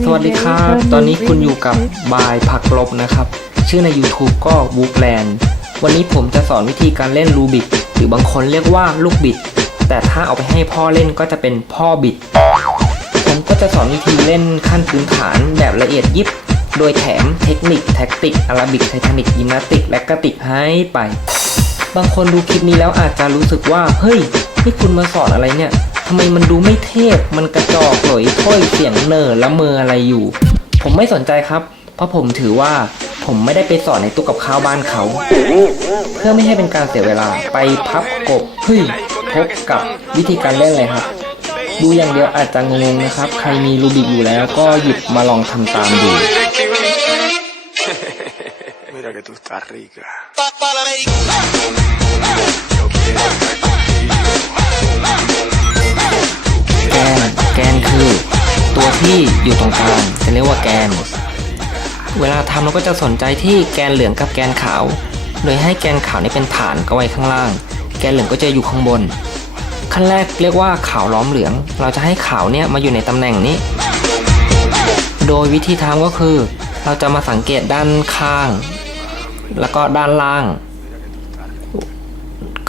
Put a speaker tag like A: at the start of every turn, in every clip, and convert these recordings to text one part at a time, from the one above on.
A: สวัสดีครับ ตอนนี้คุณอยู่กับบายผักลบนะครับ ชื่อใน YouTube ก็ w o o k l a n d วันนี้ผมจะสอนวิธีการเล่นรูบิกหรือบางคนเรียกว่าลูกบิด แต่ถ้าเอาไปให้พ่อเล่นก็จะเป็นพ่อบิด ผมก็จะสอนวิธีเล่นขั้นพื้นฐานแบบละเอียดยิบ โดยแถมเทคนิคแท็กติกอาราบิกไททานิกยิมนาติกและกระติกให้ไป บางคนดูคลิปนี้แล้วอาจจะรู้สึกว่า เฮ้ย นี่คุณมาสอนอะไรเนี่ย ทำไมมันดูไม่เทพ มันกระจอกหลอยถ้อยเสียงเนอละเมออะไรอยู่ ผมไม่สนใจครับ เพราะผมถือว่าผมไม่ได้ไปสอนในตู้กับข้าวบ้านเขา เพื่อไม่ให้เป็นการเสียเวลาไปพับกบเฮ้ยพบกับวิธีการเล่นเลยครับ ดูอย่างเดียวอาจจะงงๆนะครับ ใครมีรูบิกอยู่แล้วก็หยิบมาลองทำตามดู
B: Mira que tú estás rica.
A: แก ที่อยู่ตรงกลางจะเรียกว่าแกน เวลาทำเราก็จะสนใจที่แกนเหลืองกับแกนขาว โดยให้แกนขาวนี่เป็นฐานก็ไว้ข้างล่าง แกนเหลืองก็จะอยู่ข้างบน ขั้นแรกเรียกว่าขาวล้อมเหลือง เราจะให้ขาวเนี่ยมาอยู่ในตำแหน่งนี้ โดยวิธีทำก็คือ เราจะมาสังเกตด้านข้าง แล้วก็ด้านล่าง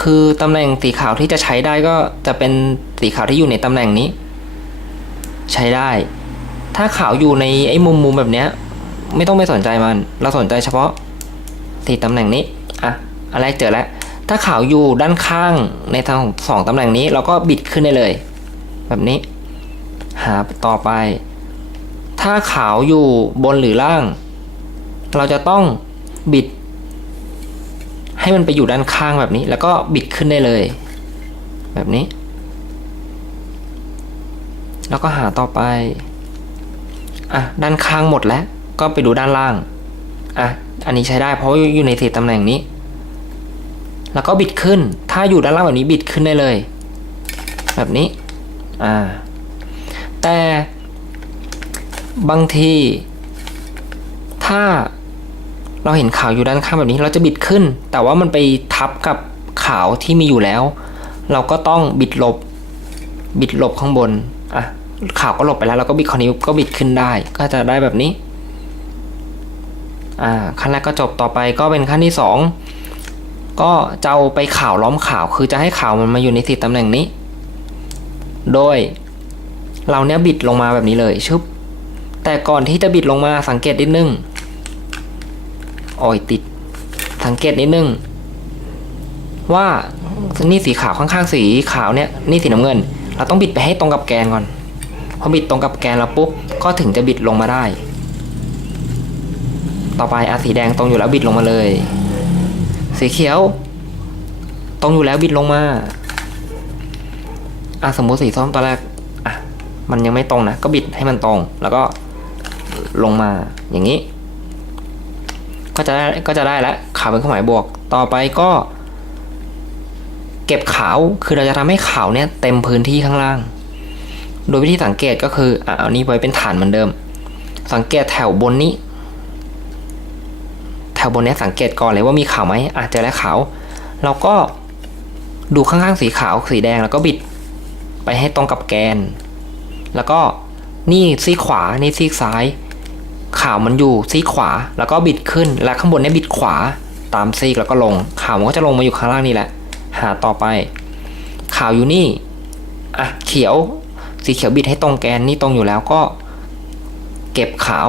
A: คือตำแหน่งสีขาวที่จะใช้ได้ก็จะเป็นสีขาวที่อยู่ในตำแหน่งนี้ ใช้ได้ ถ้าขาวอยู่ในไอ้มุมมุมๆแบบเนี้ย ไม่ต้องไปสนใจมัน เราสนใจเฉพาะสีตำแหน่งนี้อะอันแรกเจอแล้ว ถ้าขาวอยู่ด้านข้างในทางของสองตำแหน่งนี้ เราก็บิดขึ้นได้เลย แบบนี้ หาต่อไป ถ้าขาวอยู่บนหรือล่าง เราจะต้องบิด ให้มันไปอยู่ด้านข้างแบบนี้ แล้วก็บิดขึ้นได้เลย แบบนี้ แล้วก็หาต่อไป อะด้านข้างหมดแล้ว ก็ไปดูด้านล่างอะอันนี้ใช้ได้เพราะอยู่ในสี่ตำแหน่งนี้ แล้วก็บิดขึ้น ถ้าอยู่ด้านล่างแบบนี้บิดขึ้นได้เลย แบบนี้อ่าแต่บางทีถ้าเราเห็นขาวอยู่ด้านข้างแบบนี้ เราจะบิดขึ้น แต่ว่ามันไปทับกับขาวที่มีอยู่แล้ว เราก็ต้องบิดหลบ บิดหลบข้างบนอะ ข่าวก็หลบไปแล้วเราก็บิดคราวนี้ก็บิดขึ้นได้ ก็จะได้แบบนี้อ่าขั้นแรกก็จบต่อไปก็เป็นขั้นที่สองก็จะเอาไปข่าวล้อมข่าว คือจะให้ข่าวมันมาอยู่ในสี่ตำแหน่งนี้ โดยเราเนี้ยบิดลงมาแบบนี้เลยชุบแต่ก่อนที่จะบิดลงมาสังเกตนิดนึงโอ้ยติด สังเกตนิดนึงว่านี่สีขาวข้างๆสีขาวเนี่ยนี่สีน้ำเงิน เราต้องบิดไปให้ตรงกับแกนก่อน พอบิดตรงกับแกนแล้วปุ๊บก็ถึงจะบิดลงมาได้ ต่อไปอาสีแดงตรงอยู่แล้วบิดลงมาเลย สีเขียว ตรงอยู่แล้วบิดลงมาอะสมมุติสีส้มตอนแรกอะมันยังไม่ตรงนะก็บิดให้มันตรง แล้วก็ลงมาอย่างนี้ ก็จะได้ก็จะได้แล้วขาวเป็นเครื่อหมายบวก ต่อไปก็ เก็บขาวคือเราจะทำให้ขาวเนี่ยเต็มพื้นที่ข้างล่าง โดยวิธีสังเกตก็คืออะเอานี้ไว้เป็นฐานเหมือนเดิม สังเกตแถวบนนี้ แถวบนนี้สังเกตก่อนเลยว่ามีขาวไหมอาจจะแล้วขาวเราก็ดูข้างๆสีขาวสีแดงแล้วก็บิดไปให้ตรงกับแกน แล้วก็นี่ซีขวา นี่ซีซ้าย ขาวมันอยู่ซีขวา แล้วก็บิดขึ้น แล้วข้างบนเนี่ยบิดขวาตามซีกแล้วก็ลง ขาวมันก็จะลงมาอยู่ข้างล่างนี่แหละ หาต่อไป ขาวอยู่นี่ อะ เขียว สีเขียวบิดให้ตรงแกนนี่ตรงอยู่แล้วก็ เก็บขาว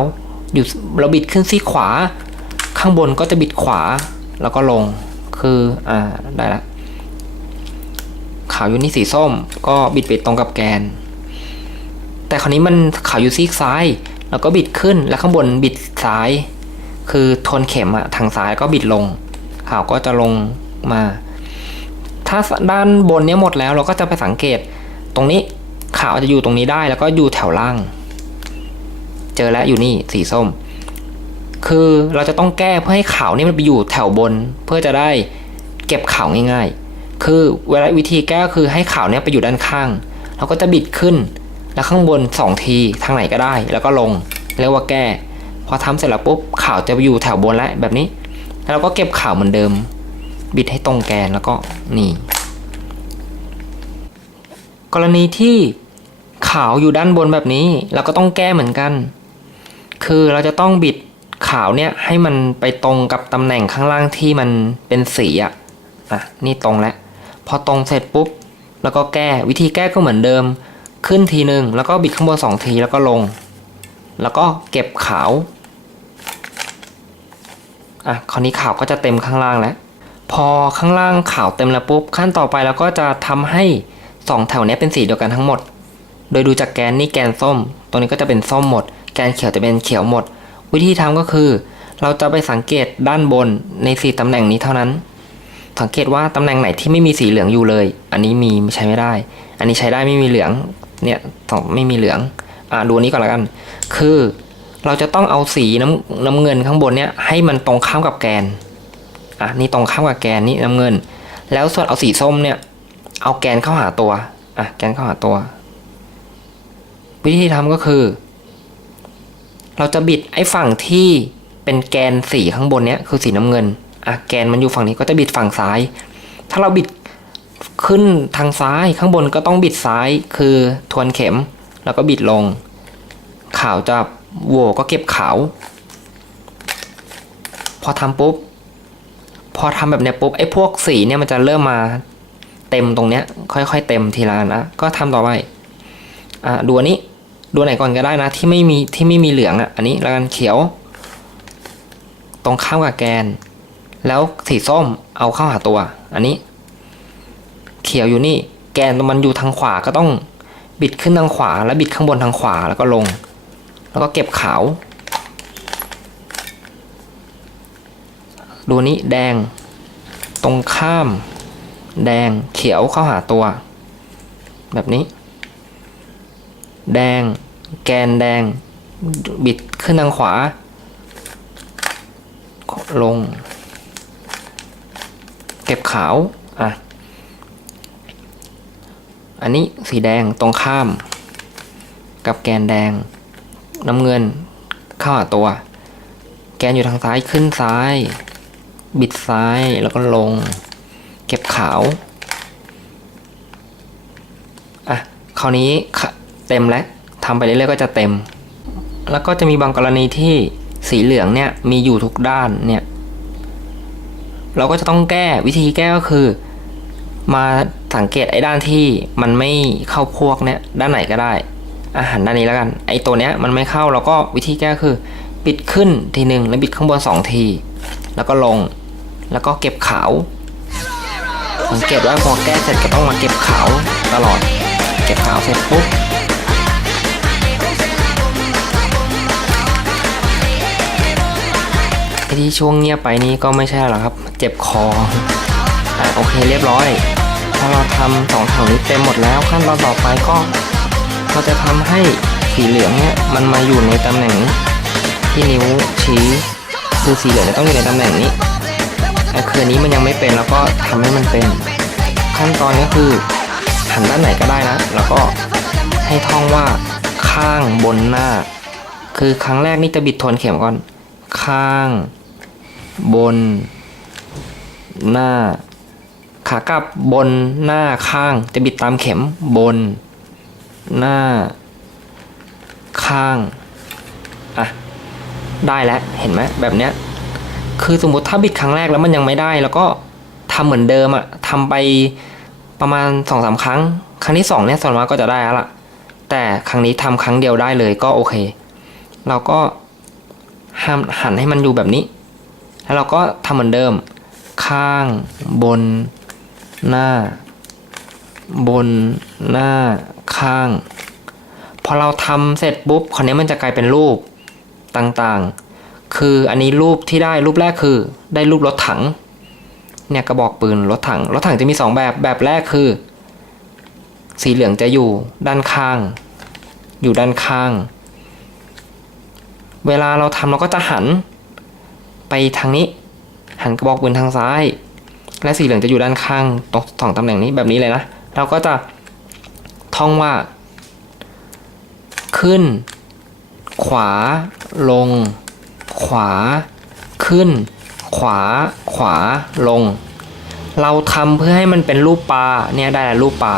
A: อยู่เราบิดขึ้นซีขวา ข้างบนก็จะบิดขวาแล้วก็ลงคืออ่าได้ละขาวอยู่นี่สีส้ม ก็บิดไปตรงกับแกน แต่คราวนี้มันขาวอยู่ซีกซ้าย แล้วก็บิดขึ้นแล้วข้างบนบิดซ้าย คือทนเข็มอะทางซ้ายก็บิดลง ขาวก็จะลงมา ถ้าด้านบนเนี้ยหมดแล้วเราก็จะไปสังเกตตรงนี้ ขาวจะอยู่ตรงนี้ได้แล้วก็อยู่แถวล่าง เจอแล้วอยู่นี่สีส้ม คือเราจะต้องแก้เพื่อให้ขาวนี่มันไปอยู่แถวบน เพื่อจะได้เก็บขาวง่าย ๆ คือเวลาวิธีแก้ก็คือให้ขาวเนี้ยไปอยู่ด้านข้างเราก็จะบิดขึ้น แล้วข้างบนสองทีทางไหนก็ได้ แล้วก็ลงเรียกว่าแก้ พอทำเสร็จแล้วปุ๊บขาวจะไปอยู่แถวบนแล้วแบบนี้ แล้วเราก็เก็บขาวเหมือนเดิม บิดให้ตรงแกนแล้วก็นี่กรณีที่ ขาวอยู่ด้านบนแบบนี้ เราก็ต้องแก้เหมือนกัน คือเราจะต้องบิดขาวเนี่ยให้มันไปตรงกับตำแหน่งข้างล่างที่มันเป็นสีอะอะนี่ตรงแล้ว พอตรงเสร็จปุ๊บ แล้วก็แก้วิธีแก้ก็เหมือนเดิม ขึ้นทีหนึ่งแล้วก็บิดข้างบนสองทีแล้วก็ลง แล้วก็เก็บขาวอะคราวนี้ขาวก็จะเต็มข้างล่างแล้ว พอข้างล่างขาวเต็มแล้วปุ๊บขั้นต่อไปเราก็จะทำให้สองแถวเนี้ยเป็นสีเดียวกันทั้งหมด โดยดูจากแกนนี่แกนส้ม ตรงนี้ก็จะเป็นส้มหมด แกนเขียวจะเป็นเขียวหมด วิธีทำก็คือ เราจะไปสังเกตด้านบนในสีตำแหน่งนี้เท่านั้น สังเกตว่าตำแหน่งไหนที่ไม่มีสีเหลืองอยู่เลย อันนี้มีใช้ไม่ได้ อันนี้ใช้ได้ไม่มีเหลือง เนี่ยสองไม่มีเหลือง อะดูนนี้ก่อนละกัน คือเราจะต้องเอาสีน้ำน้ำเงินข้างบนเนี่ยให้มันตรงข้ามกับแกน อะนี่ตรงข้ามกับแกนนี่น้ำเงิน แล้วส่วนเอาสีส้มเนี่ย เอาแกนเข้าหาตัว อะแกนเข้าหาตัว วิธีทำก็คือ เราจะบิดไอ้ฝั่งที่เป็นแกนสีข้างบนเนี้ยคือสีน้ำเงินอะแกนมันอยู่ฝั่งนี้ก็จะบิดฝั่งซ้าย ถ้าเราบิดขึ้นทางซ้ายข้างบนก็ต้องบิดซ้ายคือทวนเข็ม แล้วก็บิดลง ขาวจะโวก็เก็บขาว พอทำปุ๊บ พอทำแบบเนี้ยปุ๊บไอ้พวกสีเนี่ยมันจะเริ่มมาเต็มตรงเนี้ย ค่อยๆเต็มทีละนนะก็ทำต่อไปอะดูอันนี้ ดูไหนก่อนก็ได้นะ ที่ไม่มีที่ไม่มีเหลืองอะ อันนี้แล้วกันเขียว ตรงข้ามกับแกน แล้วสีส้มเอาเข้าหาตัว อันนี้ เขียวอยู่นี่ แกนมันอยู่ทางขวาก็ต้องบิดขึ้นทางขวา แล้วบิดข้างบนทางขวาแล้วก็ลง แล้วก็เก็บขาว ดูนี้แดง ตรงข้าม แดงเขียวเข้าหาตัว แบบนี้ แดง แกนแดง บิดขึ้นทางขวา ลง เก็บขาว อะ อันนี้สีแดงตรงข้าม กับแกนแดง น้ำเงินเข้าหาตัว แกนอยู่ทางซ้ายขึ้นซ้าย บิดซ้ายแล้วก็ลง เก็บขาว อะ คราวนี้ เต็มแล้วทำไปเรื่อยๆก็จะเต็ม แล้วก็จะมีบางกรณีที่สีเหลืองเนี่ยมีอยู่ทุกด้านเนี่ยเราก็จะต้องแก้วิธีแก้ก็คือ มาสังเกตไอ้ด้านที่มันไม่เข้าพวกเนี่ยด้านไหนก็ได้อาหารด้านนี้แล้วกัน ไอ้ตัวเนี้ยมันไม่เข้าเราก็วิธีแก้คือบิดขึ้นทีหนึ่งแล้วบิดข้างบนสองที แล้วก็ลง แล้วก็เก็บขาว สังเกตว่าพอแก้เสร็จก็ต้องมาเก็บขาวตลอด เก็บขาวเสร็จปุ๊บ ที่ช่วงเงียบไปนี้ก็ไม่ใช่หรอกครับ เจ็บคออะโอเคเรียบร้อย พอเราทำสองแถวนี้เต็มหมดแล้วขั้นตอนต่อไปก็เราจะทำให้สีเหลืองเนี่ยมันมาอยู่ในตำแหน่งที่นิ้วชี้คือสีเหลืองจะต้องอยู่ในตำแหน่งนี้แต่คืนนี้มันยังไม่เป็นแล้วก็ทำให้มันเป็น ขั้นตอนก็คือหันด้านไหนก็ได้นะ แล้วก็ให้ท่องว่าข้างบนหน้า คือครั้งแรกนี่จะบิดทวนเข็มก่อน ข้าง บน หน้า ขากลับบนหน้าข้าง จะบิดตามเข็มบน หน้า ข้างอะได้แล้วเห็นไหมแบบเนี้ยคือสมมติถ้าบิดครั้งแรกแล้วมันยังไม่ได้ แล้วก็ทำเหมือนเดิมอะทำไปประมาณสองสามครั้ง ครั้งที่สองเนี่ยส่วนมากก็จะได้แล้วล่ะ แต่ครั้งนี้ทำครั้งเดียวได้เลยก็โอเค เราก็ห้ามหันให้มันอยู่แบบนี้ แล้วเราก็ทำเหมือนเดิม ข้างบนหน้า บนหน้าข้าง พอเราทำเสร็จปุ๊บคราวนี้มันจะกลายเป็นรูปต่างๆ คืออันนี้รูปที่ได้รูปแรกคือได้รูปรถถัง เนี่ยกระบอกปืนรถถัง รถถังจะมีสองแบบแบบแรกคือ สีเหลืองจะอยู่ด้านข้าง อยู่ด้านข้าง เวลาเราทำเราก็จะหัน ไปทางนี้ หันกระบอกปืนทางซ้าย และสีเหลืองจะอยู่ด้านข้างตรงสองตำแหน่งนี้แบบนี้เลยนะ เราก็จะท่องว่า ขึ้น ขวา ลง ขวา ขึ้น ขวา ขวา ลง เราทำเพื่อให้มันเป็นรูปปลาเนี่ยได้ล้วรูปปลา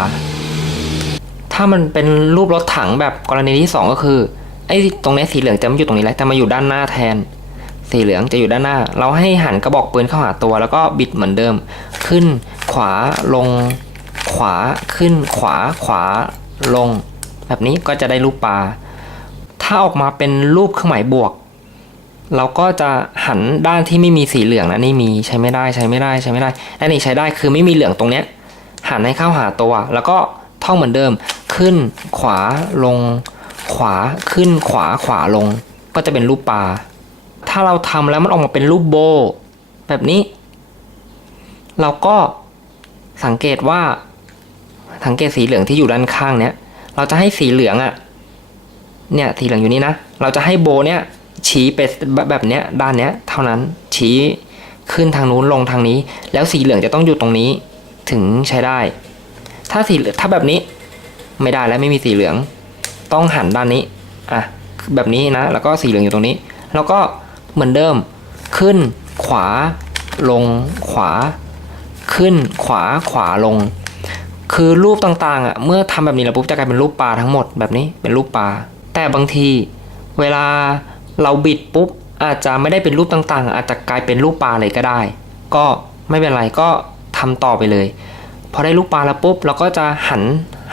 A: ถ้ามันเป็นรูปรถถังแบบกรณีที่สองก็คือไอ้ตรงนี้สีเหลืองจะไม่อยู่ตรงนี้แล้วแต่มาอยู่ด้านหน้าแทน สีเหลืองจะอยู่ด้านหน้า เราให้หันกระบอกปืนเข้าหาตัว แล้วก็บิดเหมือนเดิม ขึ้นขวาลงขวาขึ้นขวาขวาลง แบบนี้ก็จะได้รูปปลา ถ้าออกมาเป็นรูปเครื่องหมายบวก เราก็จะหันด้านที่ไม่มีสีเหลืองนะนี่มีใช้ไม่ได้ใช้ไม่ได้ใช้ไม่ได้อันนี้ใช้ได้คือไม่มีเหลืองตรงเนี้ยหันให้เข้าหาตัว แล้วก็ท่องเหมือนเดิม ขึ้นขวาลง ขวาขึ้นขวาขวาลง ก็จะเป็นรูปปลา ถ้าเราทำแล้วมันออกมาเป็นรูปโบ แบบนี้ เราก็สังเกตว่า สังเกตสีเหลืองที่อยู่ด้านข้างเนี้ย เราจะให้สีเหลืองอะ่ะ เนี่ยสีเหลืองอยู่นี่นะ เราจะให้โบเนี่ยชี้ไปแบบแบบเนี้ยด้านเนี้ย เท่านั้นชี้ขึ้นทางนู้นลงทางนี้ แล้วสีเหลืองจะต้องอยู่ตรงนี้ ถึงใช้ได้ ถ้าสีถ้าแบบนี้ ไม่ได้แล้วไม่มีสีเหลือง ต้องหันด้านนี้อะแบบนี้นะ แล้วก็สีเหลืองอยู่ตรงนี้ แล้วก็ เหมือนเดิม ขึ้น ขวา ลง ขวา ขึ้น ขวา ขวาลง คือรูปต่างๆอะ เมื่อทำแบบนี้แล้วปุ๊บจะกลายเป็นรูปปลาทั้งหมดแบบนี้ เป็นรูปปลา แต่บางทีเวลาเราบิดปุ๊บอาจจะไม่ได้เป็นรูปต่างๆ อาจจะกลายเป็นรูปปลาเลยก็ได้ ก็ไม่เป็นไรก็ทำต่อไปเลย พอได้ลูกปลาแล้วปุ๊บเราก็จะหัน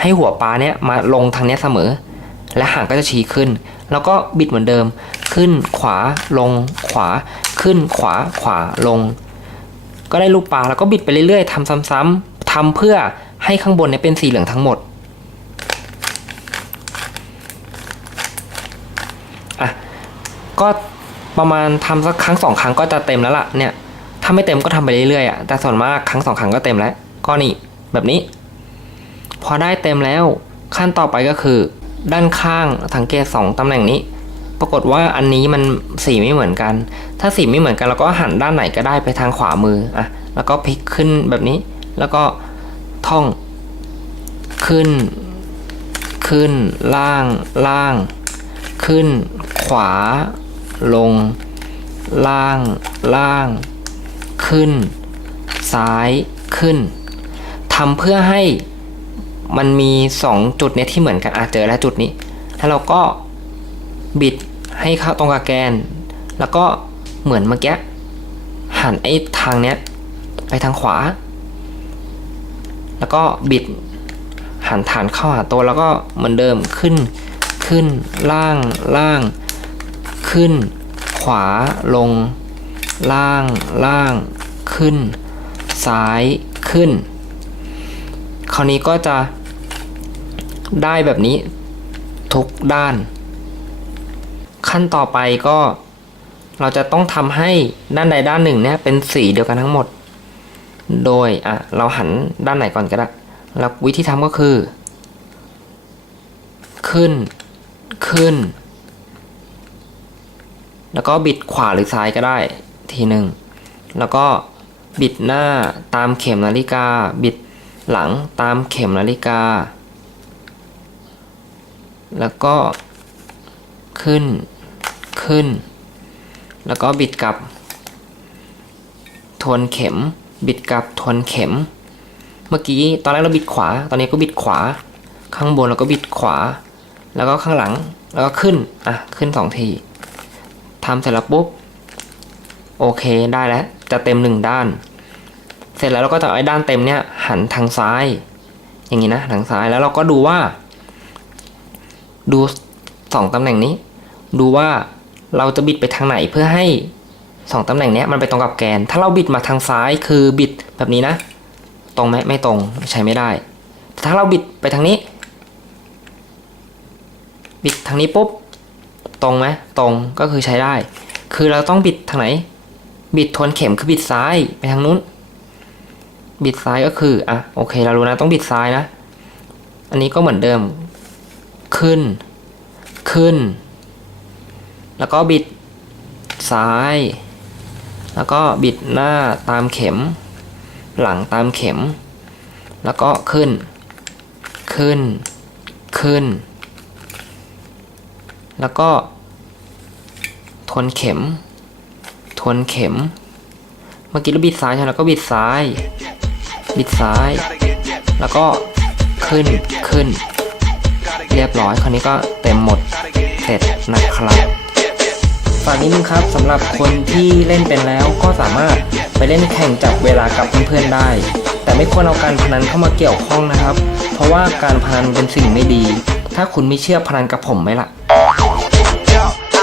A: ให้หัวปลาเนี้ยมาลงทางเนี้ยเสมอ และหางก็จะชี้ขึ้น แล้วก็บิดเหมือนเดิม ขึ้นขวาลงขวา ขึ้นขวาขวาลง ก็ได้ลูกปลาแล้วก็บิดไปเรื่อยๆทำซ้ำๆทำเพื่อให้ข้างบนเนี่ยเป็นสีเหลืองทั้งหมดอะก็ประมาณทำสักครั้งสองครั้งก็จะเต็มแล้วล่ะเนี่ยถ้าไม่เต็มก็ทำไปเรื่อยๆอะแต่ส่วนมากครั้งสองครั้งก็เต็มแล้วก็นี่แบบนี้ พอได้เต็มแล้วขั้นต่อไปก็คือ ด้านข้างสังเกตสองตำแหน่งนี้ ปรากฏว่าอันนี้มันสีไม่เหมือนกัน ถ้าสีไม่เหมือนกันเราก็หันด้านไหนก็ได้ไปทางขวามืออะแล้วก็พลิกขึ้นแบบนี้ แล้วก็ท่อง ขึ้น ขึ้น ล่าง ล่าง ขึ้น ขวา ลง ล่าง ล่าง ขึ้น ซ้าย ขึ้นทำเพื่อให้มันมีสองจุดเนี้ยที่เหมือนกันอะเจอแล้วจุดนี้ แล้วเราก็บิด ให้เข้าตรงกับแกน แล้วก็เหมือนเมื่อกี้หันไอ้ทางเนี้ยไปทางขวา แล้วก็บิดหันฐานเข้าหาตัวแล้วก็เหมือนเดิมขึ้นขึ้นล่างล่าง ขึ้น ขวาลง ล่างล่าง ขึ้น ซ้ายขึ้น คราวนี้ก็จะได้แบบนี้ทุกด้าน ขั้นต่อไปก็เราจะต้องทำให้ด้านใดด้านหนึ่งเนี่ยเป็นสีเดียวกันทั้งหมด โดยอะเราหันด้านไหนก่อนก็ได้แล้ววิธีทำก็คือ ขึ้น ขึ้น แล้วก็บิดขวาหรือซ้ายก็ได้ทีหนึ่ง แล้วก็บิดหน้าตามเข็มนาฬิกา บิดหลังตามเข็มนาฬิกา แล้วก็ขึ้น ขึ้น แล้วก็บิดกลับ ทวนเข็ม บิดกลับทวนเข็ม เมื่อกี้ตอนแรกเราบิดขวา ตอนนี้ก็บิดขวา ข้างบนเราก็บิดขวา แล้วก็ข้างหลังแล้วก็ขึ้น อะ ขึ้นสองทีทำเสร็จแล้วปุ๊บ โอเคได้แล้ว จะเต็มหนึ่งด้าน เสร็จแล้วเราก็จะเอาไอ้ด้านเต็มเนี่ยหันทางซ้าย อย่างนี้นะทางซ้ายแล้วเราก็ดูว่า ดูสองตำแหน่งนี้ ดูว่า เราจะบิดไปทางไหนเพื่อให้สองตำแหน่งนี้มันไปตรงกับแกน ถ้าเราบิดมาทางซ้ายคือบิดแบบนี้นะ ตรงไหมไม่ตรงใช้ไม่ได้แต่ถ้าเราบิดไปทางนี้ บิดทางนี้ปุ๊บ ตรงไหมตรงก็คือใช้ได้ คือเราต้องบิดทางไหน บิดทวนเข็มคือบิดซ้ายไปทางนู้น บิดซ้ายก็คืออะโอเค เรารู้นะต้องบิดซ้ายนะ อันนี้ก็เหมือนเดิมขึ้น ขึ้น แล้วก็บิดซ้าย แล้วก็บิดหน้าตามเข็ม หลังตามเข็ม แล้วก็ขึ้น ขึ้น ขึ้น แล้วก็ทวนเข็มทวนเข็ม เมื่อกี้เราบิดซ้ายใช่ไหมแล้วก็บิดซ้าย บิดซ้าย แล้วก็ขึ้น ขึ้น เรียบร้อย คราวนี้ก็เต็มหมด เสร็จนะครับ ฝากนิดนึงครับสำหรับคนที่เล่นเป็นแล้วก็สามารถไปเล่นแข่งจับเวลากับเพื่อนๆได้ แต่ไม่ควรเอาการพนันเข้ามาเกี่ยวข้องนะครับ เพราะว่าการพนันเป็นสิ่งไม่ดี ถ้าคุณไม่เชื่อพนันกับผมไหมล่ะ